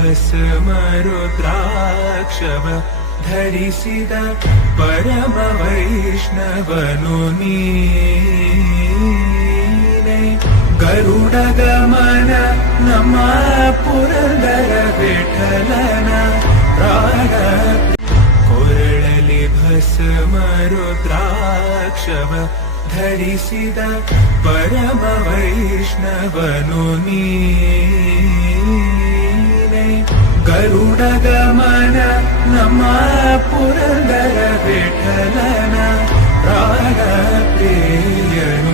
ಭಸ್ಮ ರುದ್ರಾಕ್ಷವ ಧರಿಸಿದ ಪರಮ ವೈಷ್ಣವನು ನೀನೆ. ಗರುಡ ಗಮನ ನಮ್ಮ ಪುರಂದರ ವಿಠಲನ ಪ್ರಾಣ. ಕೊರಳಲಿ ಭಸ್ಮ ರುದ್ರಾಕ್ಷವ ಧರಿಸಿದ ಪರಮ ವೈಷ್ಣವನು ನೀನೆ. ಗರುಡ ಗಮನ ನಮ್ಮ ಪುರಂದರ ವಿಠಲನ ಪ್ರಾಣ ಪ್ರಿಯನು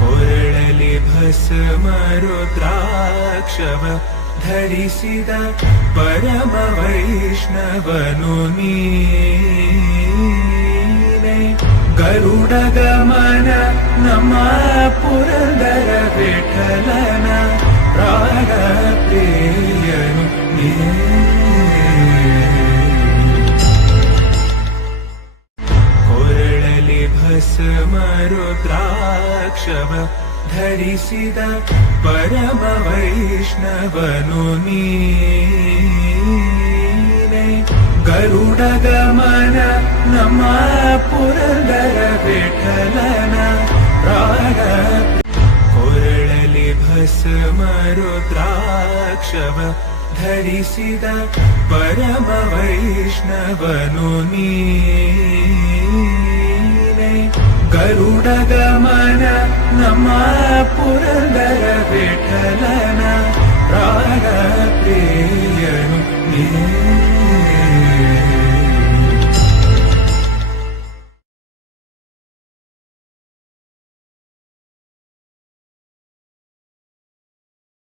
ಕೊರಳಲಿ ಭಸ್ಮ ರುದ್ರಾಕ್ಷವ ಧರಿಸಿದ ಪರಮ ವೈಷ್ಣವನು ನೀನೆ. ಗರುಡ ಗಮನ ನಮ್ಮ ಪುರಂದರ ವಿಠಲನ ಪ್ರಾಣ ಪ್ರಿಯನು ಕೊರಳಲಿ ಭಸ್ಮ ರುದ್ರಾಕ್ಷವ ಧರಿಸಿದ ಪರಮ ವೈಷ್ಣವನು ನೀನೆ. ಗರುಡ ಗಮನ ನಮ್ಮ ಪುರಂದರ ವಿಠಲನ ಪ್ರಾಣ. ಕೊರಳಲಿ ಭಸ್ಮ ರುದ್ರಾಕ್ಷವ ಧರಿಸಿದ ಪರಮ ವೈಷ್ಣವನು ನೀನೆ. ಗರುಡ ಗಮನ ನಮ್ಮ ಪುರಂದರ ವಿಠಲ